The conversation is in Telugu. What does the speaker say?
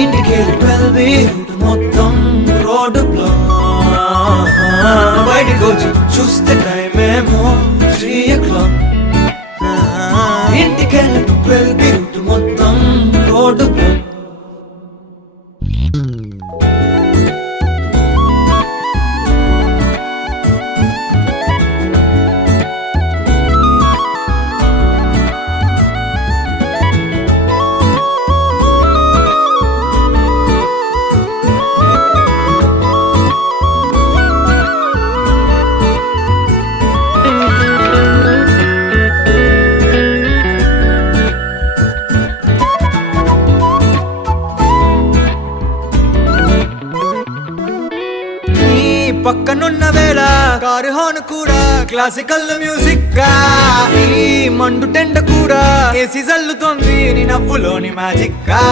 ఇంటికెళ్ళి 12 రూట్ మొత్తం రోడ్డు బ్లాక్. బయటికి వచ్చి చూస్తే టైం ఏమో 3 o'clock. ఇంటికెళ్ళి 12 రూట్ మొత్తం రోడ్డు బ్లాక్. పక్కనున్న వేళ కారు హార్న్ కూడా క్లాసికల్ మ్యూజిక్ గా, ఈ మండు టెండ కూడా కేసి జల్లుతోంది నీ నవ్వులోని మ్యాజిక్ గా.